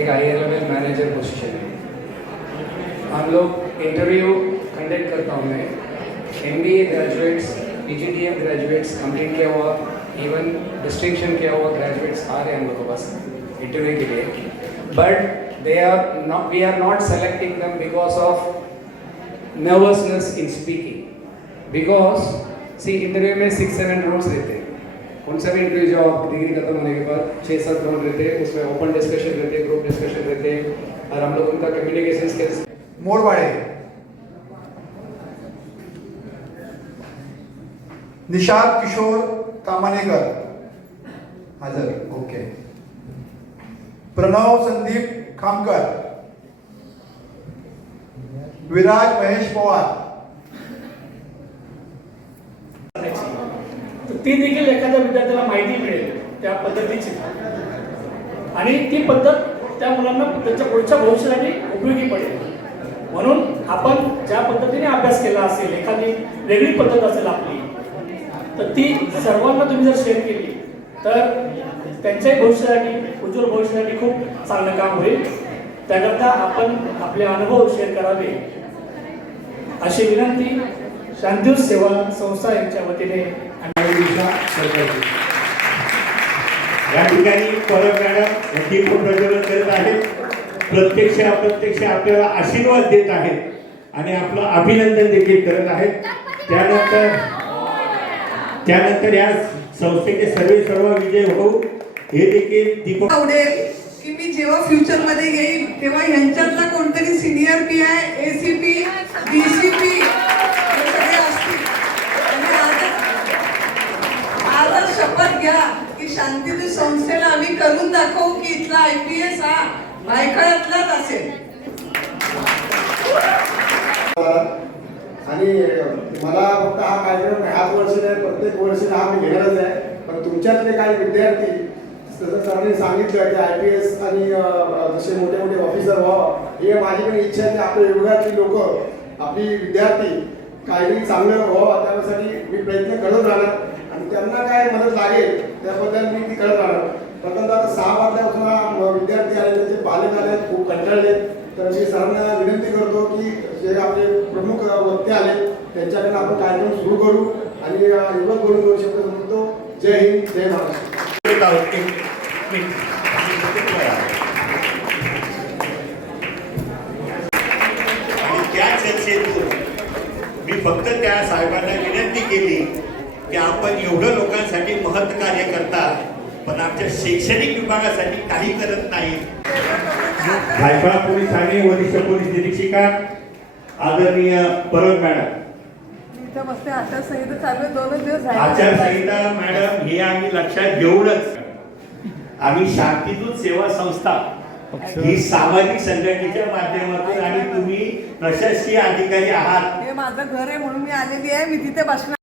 एक आई level manager position है। हम लोग इंटरव्यू कंडक्ट करता हूँ मैं। M B A graduates P G T M graduates complete KIA हुआ इवन डिस्टिंक्शन किया हुआ ग्रेजुएट्स आ रहे हैं हम लोग के पास इंटरव्यू के लिए। But they are not we are not selecting them because of nervousness in speaking because see interview में सिक्स सेवन राउंड्स रहते हैं। उन सभी इंटरव्यू जो डिग्री खत्म होने के बाद छः सात राउंड रहते हैं उसमें ओपन डिस्कशन रहते हैं ग्रुप डिस्कशन रहते हैं और हम लोग उनका कम्युनिकेशन स्किल्स मोरवाडे निषाद किशोर तामानेकर हजर ओके प्रणव संदीप खामकर। विराज महेश पवार। ती देखील एखाद्या विद्यार्थ्याला माहिती मिळेल त्या पद्धतीची. आणि ती पद्धत त्या मुलांना त्यांच्या पुढच्या भविष्यासाठी उपयोगी पडेल. म्हणून आपण ज्या पद्धतीने अभ्यास केला असेल एखादी वेगळी पद्धत असेल आपली तर ती सर्वांना तुम्ही जर शेअर केली तर त्यांच्याही भविष्यासाठी उज्ज्वल भविष्यासाठी खूप चांगलं काम होईल. त्याकरता आपण आपले अनुभव शेअर करावे अशी विनंती शांतिव सेवा संस्था यांच्या वतीने या ठिकाणी परब मॅडम दीप प्रज्वलन करत आहेत. प्रत्यक्ष अप्रत्यक्ष आपल्याला आशीर्वाद देत आहेत आणि आपलं अभिनंदन देखील करत आहेत. त्यानंतर त्यानंतर या संस्थेचे सर्वे सर्व विजय होऊ हे देखील दीपक आवडेल की मी जेव्हा फ्युचरमध्ये येईल तेव्हा ह्यांच्यातला कोणतरी सिनियर पी आय शपथ घ्या की शांतीदूत संस्थेला आम्ही करून दाखवू की इथला आय पी एस हा भायखळ्यातलाच असेल. आणि मला फक्त हा कार्यक्रम ह्याच वर्षी नाही प्रत्येक वर्षी हा मी घेणारच आहे. पण तुमच्यातले काही विद्यार्थी जसं सरांनी सांगितलं की आय पी एस आणि जसे मोठे मोठे ऑफिसर व्हावं हे माझी पण इच्छा आहे की आपल्या युगातली लोक आपली विद्यार्थी काहीतरी चांगलं व्हावं. त्यासाठी मी प्रयत्न करत राहणार. आणि त्यांना काय मदत लागेल त्याबद्दल मी ती करत राहणार प्रथमतः आता सहा वाजल्यापासून विद्यार्थी आले त्यांचे पालक आले खूप कंटाळले. तर मी सरांना विनंती करतो की जे आपले प्रमुख वक्ते आले त्यांच्याकडनं आपण कार्यक्रम सुरू करू. आणि एवढंच बोलून करू शकतो म्हणतो जय हिंद जय महाराष्ट्र. त्या चर्चेतून मी फक्त त्या साहेबांना विनंती केली की आपण एवढं लोकांसाठी महत् कार्य करता पण आमच्या शैक्षणिक विभागासाठी काही करत नाही. भायखळा पोलीस ठाणे वरिष्ठ पोलीस निरीक्षिका आदरणीय परब मॅडम. आचारसंहिता मॅडम हे आम्ही लक्षात घेऊनच आम्ही शांतीदूत सेवा संस्था ही सामाजिक संघटनेच्या माध्यमातून आणि तुम्ही प्रशासकीय अधिकारी आहात. हे माझं घर आहे म्हणून मी आलेली आहे. मी तिथे बसणार